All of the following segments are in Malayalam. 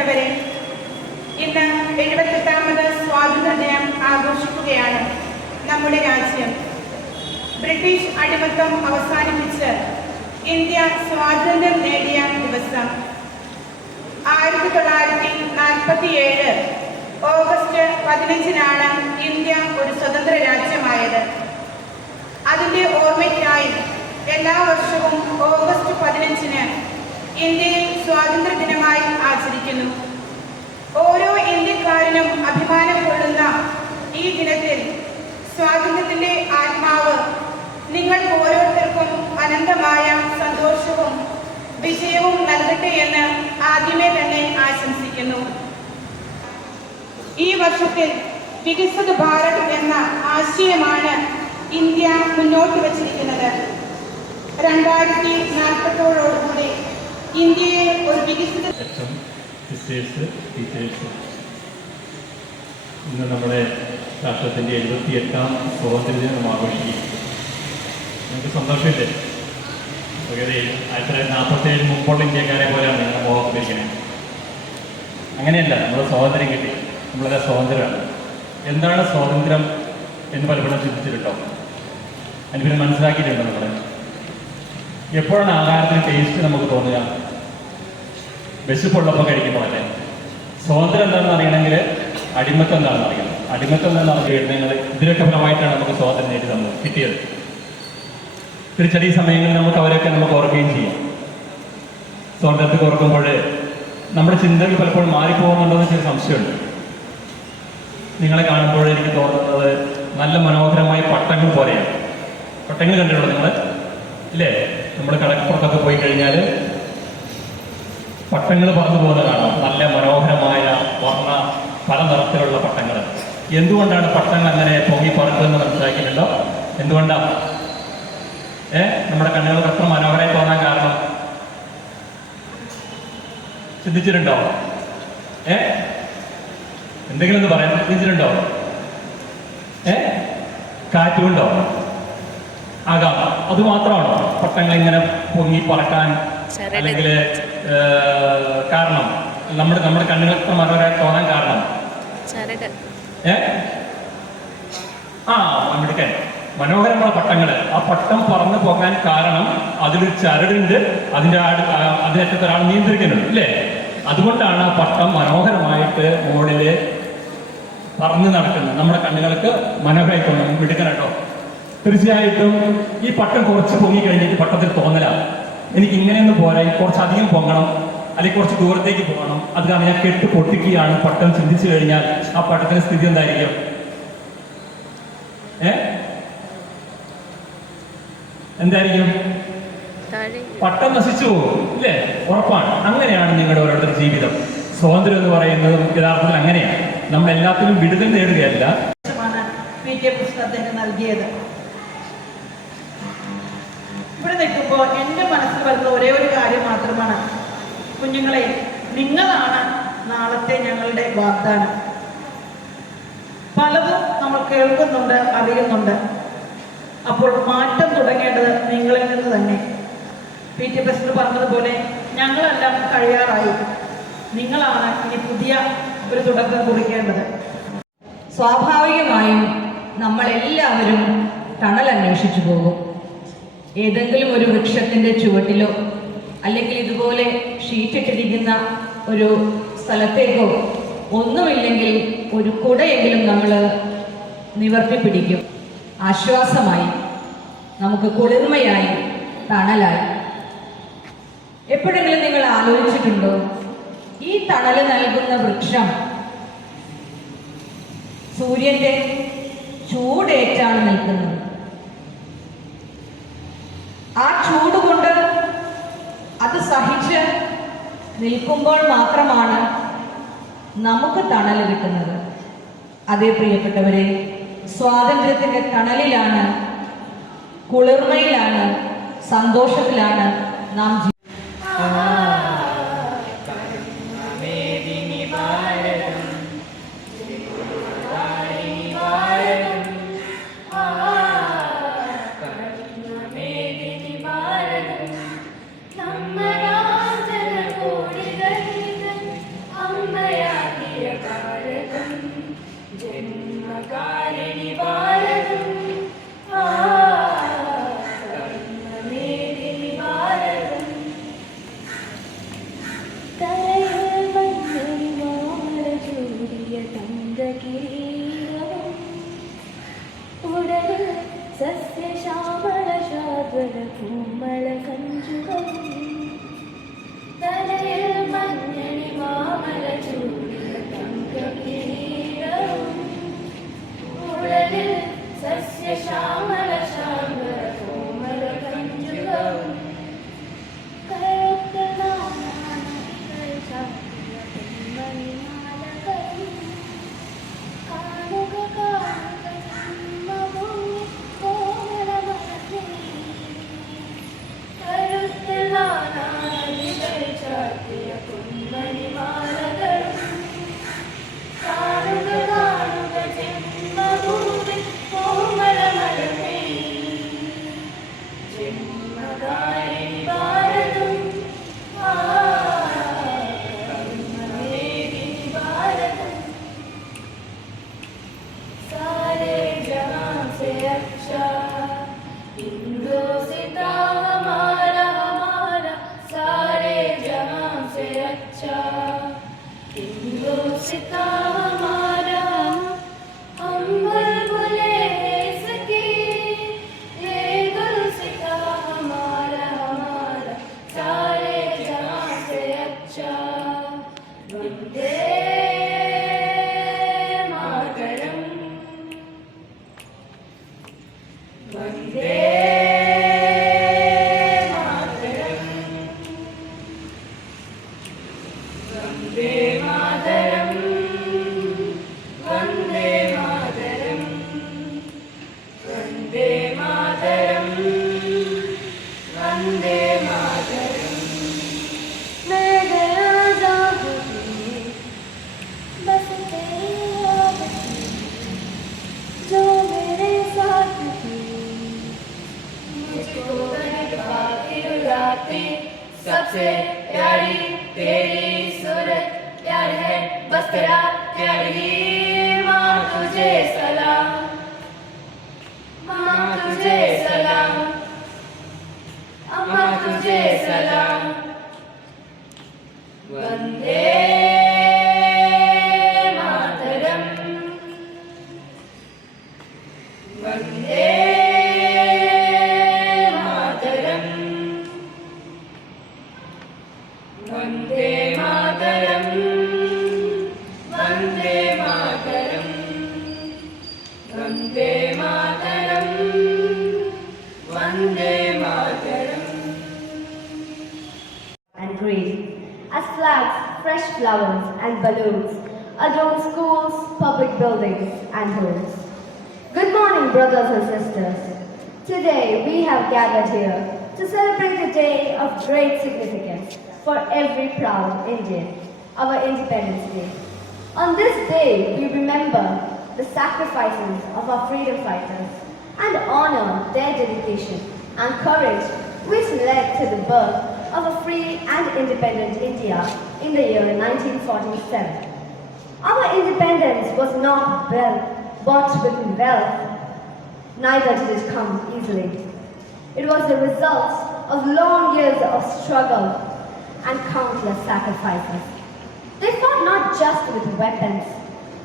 പ്രിയപ്പെട്ടവരെ, ഇന്ന് 78ാമത് സ്വാതന്ത്ര്യദിനം ആഘോഷിക്കുകയാണ് നമ്മുടെ രാജ്യം. ബ്രിട്ടീഷ് അടിമത്തം അവസാനിപ്പിച്ച് ഇന്ത്യ സ്വാതന്ത്ര്യം നേടിയ ദിവസം 1947 ഓഗസ്റ്റ് 15-നാണ് ഇന്ത്യ ഒരു സ്വതന്ത്ര രാജ്യമായത്. അതിൻ്റെ ഓർമ്മയ്ക്കായി എല്ലാ വർഷവും ഓഗസ്റ്റ് 15-ന് ഇന്ത്യയിൽ സ്വാതന്ത്ര്യ ദിനമായി ആചരിക്കുന്നു. ഓരോ ഇന്ത്യക്കാരനും അഭിമാനം കൊള്ളുന്ന ഈ ദിനത്തിൽ സ്വാതന്ത്ര്യത്തിൻ്റെ ആത്മാവ് നിങ്ങൾക്ക് ഓരോരുത്തർക്കും അനന്തമായ സന്തോഷവും വിജയവും നൽകട്ടെ എന്ന് ആദ്യമേ തന്നെ ആശംസിക്കുന്നു. ഈ വർഷത്തിൽ വികസിത ഭാരത് എന്ന ആശയമാണ് ഇന്ത്യ മുന്നോട്ട് വച്ചിരിക്കുന്നത്. 2040 ഇന്ത്യയെ ഒരു വികസിത ഇന്ന് നമ്മുടെ രാഷ്ട്രത്തിൻ്റെ 78ാം സ്വാതന്ത്ര്യദിനം ആഘോഷിക്കും. നമുക്ക് സന്തോഷമില്ലേ? 1947 മുമ്പുള്ള ഇന്ത്യക്കാരെ പോലെയാണ് ഞങ്ങളുടെ മോഹത്തിരിക്കുന്നത്. അങ്ങനെയല്ല, നമ്മൾ സ്വാതന്ത്ര്യം കിട്ടി, നമ്മളത് സ്വാതന്ത്ര്യമാണ്. എന്താണ് സ്വാതന്ത്ര്യം എന്ന് പലപ്പോഴും ചിന്തിച്ചിട്ടുണ്ടോ? അതിന് മനസ്സിലാക്കിയിട്ടുണ്ടോ? നമ്മൾ എപ്പോഴാണ് ആഹാരത്തിന് ടേസ്റ്റ് നമുക്ക് തോന്നുക? വിശപ്പുള്ളപ്പോൾ കഴിക്കുമ്പോഴല്ലേ. സ്വാതന്ത്ര്യം എന്താണെന്ന് അറിയണമെങ്കിൽ അടിമത്തം എന്താണെന്ന് അറിയണം. അടിമത്തം എന്താണെന്ന് അറിയുന്നത് ഇതിനൊക്കെ ഫലമായിട്ടാണ് നമുക്ക് സ്വാതന്ത്ര്യം നേടി നമ്മൾ കിട്ടിയത്. ചെറിയ സമയങ്ങളിൽ നമുക്ക് അവരൊക്കെ നമുക്ക് ഓർക്കുകയും ചെയ്യാം. സ്വാതന്ത്ര്യത്തിൽ ഓർക്കുമ്പോൾ നമ്മുടെ ചിന്തകൾ പലപ്പോഴും മാറിപ്പോകുന്നുണ്ടോ എന്ന് ചെറിയ സംശയമുണ്ട്. നിങ്ങളെ കാണുമ്പോൾ എനിക്ക് തോന്നുന്നത് നല്ല മനോഹരമായ പട്ടങ്ങൾ പോലെയാണ്. പട്ടങ്ങൾ കണ്ടിട്ടുണ്ടോ നിങ്ങൾ? ഇല്ലേ? നമ്മൾ കടപ്പുറത്തൊക്കെ പോയി കഴിഞ്ഞാൽ പട്ടങ്ങൾ പറന്നു പോകുന്നത് കാണാം. നല്ല മനോഹരമായ വർണ്ണ പല നിറത്തിലുള്ള പട്ടങ്ങൾ. എന്തുകൊണ്ടാണ് പട്ടങ്ങൾ അങ്ങനെ പൊങ്ങി പറക്കുമെന്ന് മനസ്സിലാക്കിയിട്ടുണ്ടോ? എന്തുകൊണ്ടാണ് നമ്മുടെ കണ്ണുകൾക്ക് അത്ര മനോഹരമായി തോന്നാൻ കാരണം? ചിന്തിച്ചിട്ടുണ്ടോ? എന്തെങ്കിലും ഒന്ന് പറയാൻ ചിന്തിച്ചിട്ടുണ്ടോ? കാറ്റുകൊണ്ടോ ആകാം. അതുമാത്രമാണോ പട്ടങ്ങൾ ഇങ്ങനെ പൊങ്ങി പറക്കാൻ അല്ലെങ്കിൽ കാരണം? നമ്മുടെ കണ്ണുകൾക്ക് മനോഹരമായി തോന്നാൻ കാരണം മിടുക്കൻ മനോഹരമായ പട്ടങ്ങൾ. ആ പട്ടം പറന്നു പോകാൻ കാരണം അതിലൊരു ചരടുണ്ട്, അതിനറ്റത്ത് ഒരാൾ നിയന്ത്രിക്കുന്നുണ്ട്, ഇല്ലേ? അതുകൊണ്ടാണ് ആ പട്ടം മനോഹരമായിട്ട് മുകളില് പറന്ന് നടക്കുന്നത്. നമ്മുടെ കണ്ണുകൾക്ക് മനോഹരമായി തോന്നും. മിടുക്കനട്ടോ. തീർച്ചയായിട്ടും ഈ പട്ടം കുറച്ച് പൊങ്ങി കഴിഞ്ഞിട്ട് പട്ടത്തിൽ തോന്നലാണ്, എനിക്ക് ഇങ്ങനെയൊന്നും പോരാ, കുറച്ചധികം പൊങ്ങണം, അല്ലെങ്കിൽ കുറച്ച് ദൂരത്തേക്ക് പോകണം. അത് കാരണം ഞാൻ കെട്ട് പൊട്ടിക്കുകയാണ് പട്ടം. ചിന്തിച്ചു കഴിഞ്ഞാൽ ആ പട്ടത്തിന്റെ സ്ഥിതി എന്തായിരിക്കും? എന്തായിരിക്കും? പട്ടം നശിച്ചു പോകും, ഇല്ലേ? ഉറപ്പാണ്. അങ്ങനെയാണ് നിങ്ങളുടെ ഓരോരുത്തരുടെ ജീവിതം. സ്വാതന്ത്ര്യം എന്ന് പറയുന്നത് യഥാർത്ഥത്തിൽ അങ്ങനെയാണ്. നമ്മൾ എല്ലാത്തിനും വിടുതൽ നേടുകയല്ല. നൽകിയത് ഇവിടെ നിൽക്കുമ്പോൾ എൻ്റെ മനസ്സിൽ വരുന്ന ഒരേ ഒരു കാര്യം മാത്രമാണ്, കുഞ്ഞുങ്ങളെ, നിങ്ങളാണ് നാളത്തെ ഞങ്ങളുടെ വാഗ്ദാനം. പലതും നമ്മൾ കേൾക്കുന്നുണ്ട്, അറിയുന്നുണ്ട്. അപ്പോൾ മാറ്റം തുടങ്ങേണ്ടത് നിങ്ങളിൽ നിന്ന് തന്നെ. PT പ്രസിഡന്റ് പറഞ്ഞതുപോലെ ഞങ്ങളെല്ലാം കഴിയാറായി, നിങ്ങളാണ് ഇനി പുതിയ ഒരു തുടക്കം കുറിക്കേണ്ടത്. സ്വാഭാവികമായും നമ്മളെല്ലാവരും തണൽ അന്വേഷിച്ചു പോകും. ഏതെങ്കിലും ഒരു വൃക്ഷത്തിൻ്റെ ചുവട്ടിലോ അല്ലെങ്കിൽ ഇതുപോലെ ഷീറ്റിട്ടിരിക്കുന്ന ഒരു സ്ഥലത്തേക്കോ ഒന്നുമില്ലെങ്കിൽ ഒരു കുടയെങ്കിലും നമ്മൾ നിവർത്തി പിടിക്കും. ആശ്വാസമായി, നമുക്ക് കുളിർമയായി, തണലായി. എപ്പോഴെങ്കിലും നിങ്ങൾ ആലോചിച്ചിട്ടുണ്ടോ, ഈ തണൽ നൽകുന്ന വൃക്ഷം സൂര്യന്റെ ചൂടേറ്റാണ് നിൽക്കുന്നത്. ആ ചൂട് കൊണ്ട് അത് സഹിച്ച് നിൽക്കുമ്പോൾ മാത്രമാണ് നമുക്ക് തണൽ കിട്ടുന്നത്. അതേ പ്രിയപ്പെട്ടവരെ, സ്വാതന്ത്ര്യത്തിന്റെ തണലിലാണ്, കുളിർമയിലാണ്, സന്തോഷത്തിലാണ് നാം നമ്മ सिता हमारा अंबर बुले सके ये गुल सिता हमारा हमारा सारे जहां से अच्छा वंदे मातरम वंदे सबसे प्यारी तेरी सूरत प्यार है बस तेरा प्यार ही माँ तुझे सलाम माँ तुझे सलाम अम्मा तुझे सलाम वंदे मातरम वंदे Vande Mataram Vande Mataram Vande Mataram Vande Mataram and green as flags, fresh flowers and balloons adorn schools, public buildings and homes. Good morning, brothers and sisters. Today we have gathered here to celebrate a day of great significance for every proud Indian, our Independence Day. On this day, we remember the sacrifices of our freedom fighters and honor their dedication and courage which led to the birth of a free and independent India in the year 1947. Our independence was not bought with wealth, neither did it come easily. It was the result of long years of struggle and countless sacrifices. They fought not just with weapons,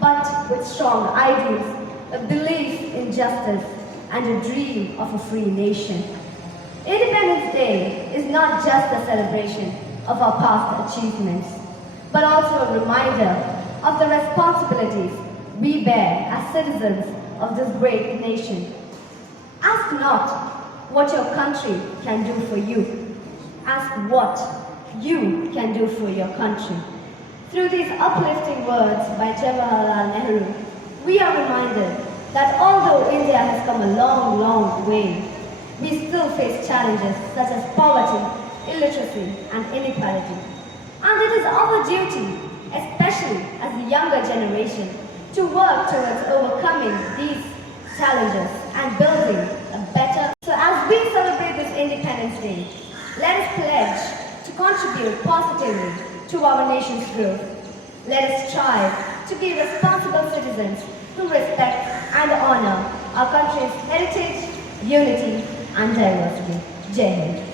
but with strong ideals, a belief in justice, and a dream of a free nation. Independence Day is not just a celebration of our past achievements, but also a reminder of the responsibilities we bear as citizens of this great nation. Ask not what your country can do for you. Ask what you can do for your country. Through these uplifting words by Jawaharlal Nehru, we are reminded that although India has come a long, long way, we still face challenges such as poverty, illiteracy, and inequality. And it is our duty, especially as the younger generation, to work towards overcoming these challenges and building a better. So as we celebrate this Independence Day, let us pledge to contribute positively to our nation's growth. Let us strive to be responsible citizens who respect and honor our country's heritage, unity, and diversity. Jai Hind.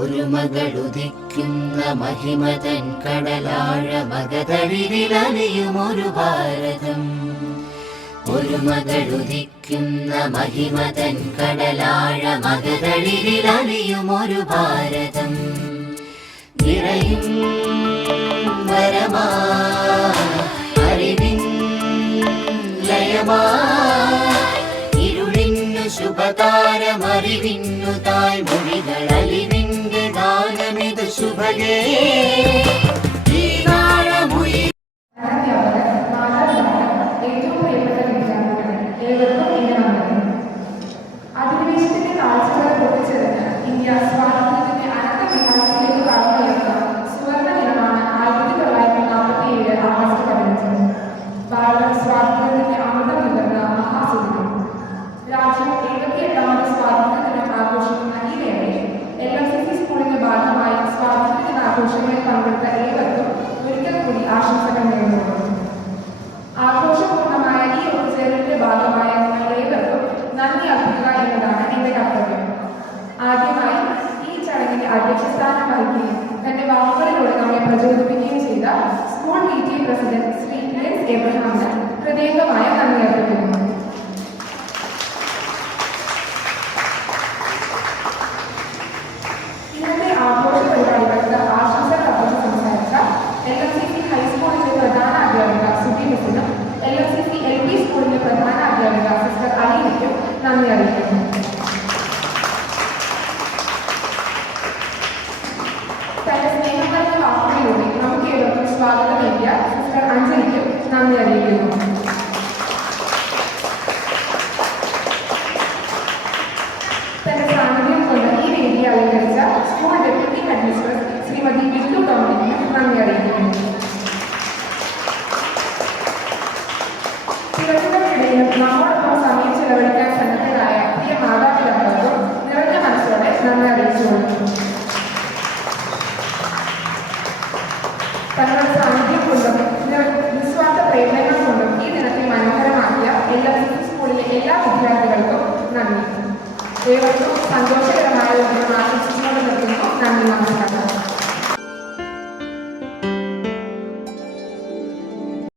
ഒരു മകളുദിക്കുന്ന മഹിമതൻ കടലാഴ മകതളിരിലലിയുമൊരു ഭാരതം. ഒരു മകളുദിക്കുന്ന മഹിമതൻ കടലാഴ മകതളിരിലലിയുമൊരു ഭാരതം. നിറയും വരമാ അറിവിൻ ലയമാ ഇരുളിന്നു ശുഭതാരമറിവിന്നു തായ്മൊഴികൾ അലിവിന്റെ ഗാനമിത് ശുഭഗേ ഈ നാളമുയി. ഏറ്റവും പ്രിയപ്പെട്ട വിദ്യാർത്ഥികൾ ഏവർക്കും എന്റെ നന്ദി. അധിനിവേശത്തിന്റെ കാഴ്ചകളെ പൊട്ടിച്ചെറിഞ്ഞ് ഇന്ത്യ സ്വാതന്ത്ര്യത്തിന്റെ അനന്ത വികാസത്തിലേക്ക് കടന്നുയർന്ന സുവർണ്ണ ദിനമാണ് 1947 ആഗസ്റ്റ് 15. ഭാരതം സ്വാതന്ത്ര്യത്തിന്റെ അമൃതം നുകർന്ന മഹാസുദിനം. രാജ്യം 78ാമത് സ്വാതന്ത്ര്യ ദിനം ആഘോഷിക്കുന്ന ഈ വേളയിൽ LMCC സ്കൂളിന്റെ ഭാഗമായി സ്വാതന്ത്ര്യ ദിനാഘോഷങ്ങളിൽ പങ്കെടുത്ത ഏവർക്കും ഒരിക്കൽ കൂടി ആശംസകൾ നേരുന്നു. ആഘോഷപൂർണമായ ഈ ഒത്തുചേരലിന്റെ ഭാഗമായ നിങ്ങൾ ഏവർക്കും നന്ദി അർപ്പിക്കുക എന്നതാണ് എന്റെ കർത്തവ്യം. ആദ്യമായി ഈ ചടങ്ങിന്റെ അധ്യക്ഷസ്ഥാനം വഹിക്കുകയും തന്റെ വാക്കുകളിലൂടെ നമ്മെ പ്രചോദിപ്പിക്കുകയും ചെയ്ത school PTA president Shri Lens എബ്രഹാമിന് പ്രത്യേകമായ നന്ദി അർപ്പിക്കുന്നു. ഇന്നത്തെ ആഘോഷ പരിപാടികൾക്ക് ആശംസകൾ അർപ്പിച്ച് സംസാരിച്ച LMCC ഹൈസ്കൂളിലെ പ്രധാന അധ്യാപിക സുബി മിസ്സിനും LMCC LP സ്കൂളിലെ പ്രധാന അധ്യാപിക സിസ്റ്റർ അലീനയ്ക്കും നന്ദി അറിയിക്കുന്നു. തന്റെ സ്നേഹമായ വാക്കുകളിലൂടെ നമുക്ക് ഏവർക്കും സ്വാഗതം നൽകിയ സിസ്റ്റർ അഞ്ജലിക്കും നന്ദി അറിയിക്കുന്നു. തന്റെ സാന്നിധ്യം കൊണ്ട് ഈ വേദിയെ അലങ്കരിച്ച school deputy headmistress Shrimati Bindu ഡോമിനിക്കും നന്ദി അറിയിക്കുന്നു. തിരക്കുകൾക്കിടയിലും നമ്മോടൊപ്പം സമയം ചെലവഴിക്കാൻ സന്നദ്ധരായ പ്രിയ മാതാപിതാക്കൾക്കും നിറഞ്ഞ മനസ്സോടെ നന്ദി അറിയിച്ചുകൊള്ളുന്നു. തങ്ങളുടെ സാന്നിധ്യം കൊണ്ടും നിസ്വാർത്ഥ പ്രേരണകൾ കൊണ്ടും ഈ ദിനത്തെ മനോഹരമാക്കിയ LMCC സ്കൂളിലെ എല്ലാ വിദ്യാർത്ഥികൾക്കും നന്ദി. ഏവർക്കും സന്തോഷകരമായ